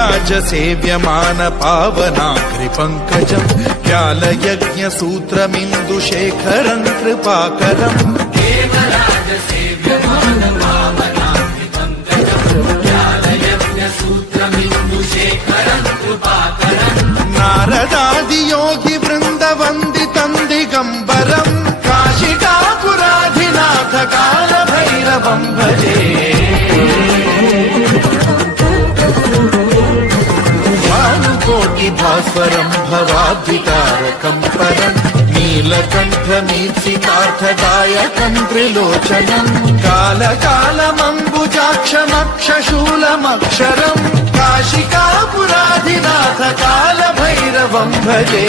देवराजसेव्यमान पावनाग्रिपङ्कजम् ज्ञालयज्ञसूत्रमिन्दुशेखरम् कृपाकरम् नारदादियोगिवृन्दवन्दितम् दिगम्बरम् काशिकापुराधिनाथ कालभैरवम् भजे भास्वरम् भवाद्वितारकम् परम् नीलकण्ठमीप्सितार्थदायकम् त्रिलोचनम् कालकालमम्बुजाक्षमक्षशूलमक्षरम् काशिकापुराधिनाथ कालभैरवम् भजे